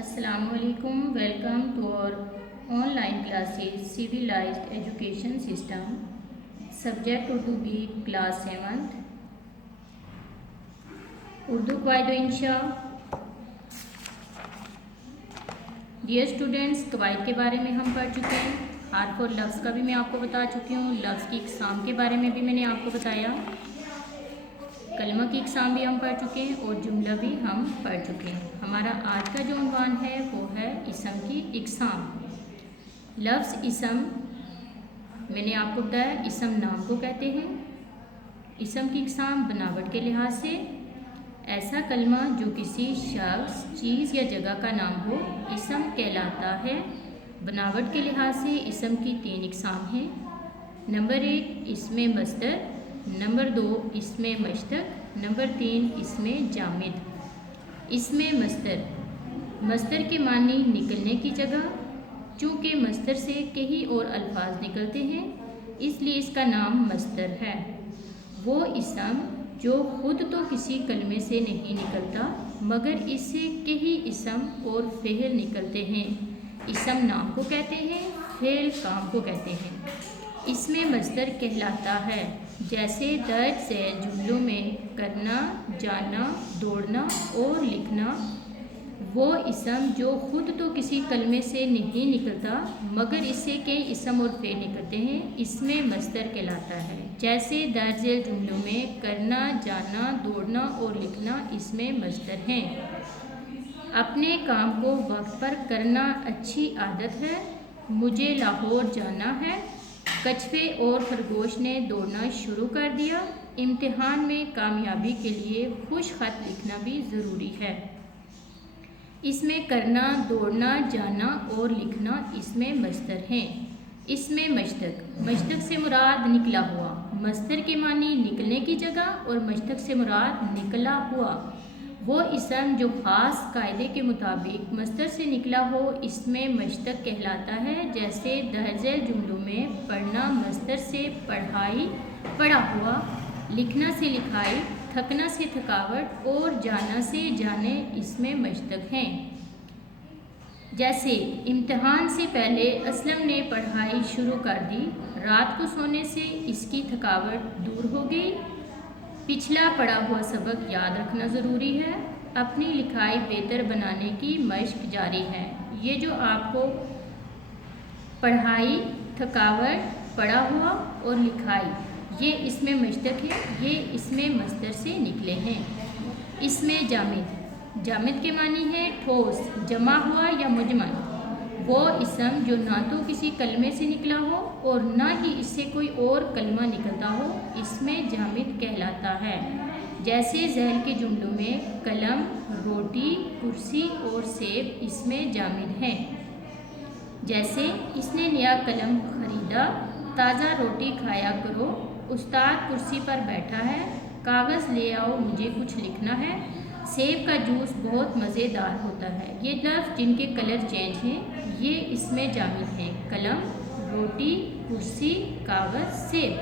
Assalamu alaikum. Welcome to our online classes Civilized Education System. Subject Urdu की class 7th. Urdu क़वाइद व इंशा. Dear students, क़वाइद के बारे में हम पढ़ चुके हैं. हार्फ और लफ्ज़ का भी मैं आपको बता चुकी हूँ. लफ्ज़ की इक़साम के बारे में भी मैंने आपको बताया. कलमा की इक़साम भी हम पढ़ चुके हैं और जुमला भी हम पढ़ चुके हैं. हमारा आज का जो उन्वान है वो है इसम की इक़साम. लफ्ज़ इसम मैंने आपको बताया, इसम नाम को कहते हैं. इसम की इक़साम बनावट के लिहाज से ऐसा कलमा जो किसी शख्स, चीज़ या जगह का नाम हो इसम कहलाता है. बनावट के लिहाज से इसम की 3 इक़साम हैं. नंबर 1 इसमें मस्दर, नंबर 2 इसमें मश्तक, नंबर 3 इसमें जामिद. इसमें मस्दर के मानी निकलने की जगह. चूँकि मस्दर से कई और अल्फाज निकलते हैं इसलिए इसका नाम मस्दर है. वो इसम जो खुद तो किसी कलमे से नहीं निकलता मगर इससे कई इसम और फ़ेल निकलते हैं. इसम नाम को कहते हैं, फ़ेल काम को कहते हैं. इसमें मस्दर कहलाता है जैसे दर्ज झैल जुमलों में करना, जाना, दौड़ना और लिखना. वो इसम जो खुद तो किसी कलमे से नहीं निकलता मगर इससे कई इसम और फ़ेल निकलते हैं इसमें मस्दर कहलाता है. जैसे दर्ज झैल जुमलों में करना, जाना, दौड़ना और लिखना इसमें मस्दर हैं. अपने काम को वक्त पर करना अच्छी आदत है. मुझे लाहौर जाना है. कछुए और खरगोश ने दौड़ना शुरू कर दिया. इम्तिहान में कामयाबी के लिए खुश खत लिखना भी ज़रूरी है. इसमें करना, दौड़ना, जाना और लिखना इसमें मस्दर हैं. इसमें मश्तक से मुराद निकला हुआ. मस्दर के मानी निकलने की जगह और मश्तक से मुराद निकला हुआ. वो इसम जो ख़ास कायदे के मुताबिक मस्दर से निकला हो इसमें मश्तक कहलाता है. जैसे दर्ज झैल जुमलों में पढ़ना मस्दर से पढ़ाई, पढ़ा हुआ, लिखना से लिखाई, थकना से थकावट और जाना से जाने इसमें मश्तक हैं. जैसे इम्तिहान से पहले असलम ने पढ़ाई शुरू कर दी. रात को सोने से इसकी थकावट दूर हो गई. पिछला पढ़ा हुआ सबक याद रखना ज़रूरी है. अपनी लिखाई बेहतर बनाने की मशक जारी है. ये जो आपको पढ़ाई, थकावट, पढ़ा हुआ और लिखाई ये इसमें मश्तक है, ये इसमें मस्दर से निकले हैं. इसमें जामिद के मानी है ठोस, जमा हुआ या मुजमल. वो इसम जो ना तो किसी कलमे से निकला हो और ना ही इससे कोई और कलमा निकलता हो इसमें जामिद कहलाता है. जैसे ज़ैल के जुमलों में कलम, रोटी, कुर्सी और सेब इसमें जामिद हैं. जैसे इसने नया कलम ख़रीदा, ताज़ा रोटी खाया करो, उस्ताद कुर्सी पर बैठा है, कागज़ ले आओ मुझे कुछ लिखना है, सेब का जूस बहुत मज़ेदार होता है. ये लफ्ज़ जिनके कलर चेंज हैं ये इसमें जामिद हैं. कलम, रोटी, कुर्सी, कागज़, सेब.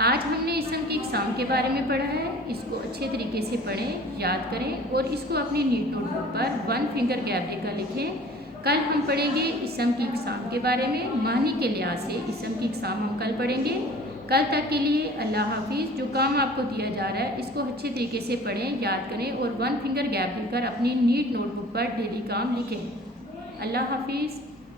आज हमने इसम की इक़साम के बारे में पढ़ा है. इसको अच्छे तरीके से पढ़ें, याद करें और इसको अपनी नीट नोटबुक पर 1 फिंगर गैप देकर लिखें. कल हम पढ़ेंगे इसम की इक़साम के बारे में. मानी के लिहाज से इसम की इक़साम हम कल पढ़ेंगे. कल तक के लिए अल्लाह हाफिज़. जो काम आपको दिया जा रहा है इसको अच्छे तरीके से पढ़ें, याद करें और 1 फिंगर गैप देकर अपनी नीट नोटबुक पर डेली काम लिखें. अल्लाह हाफिज़.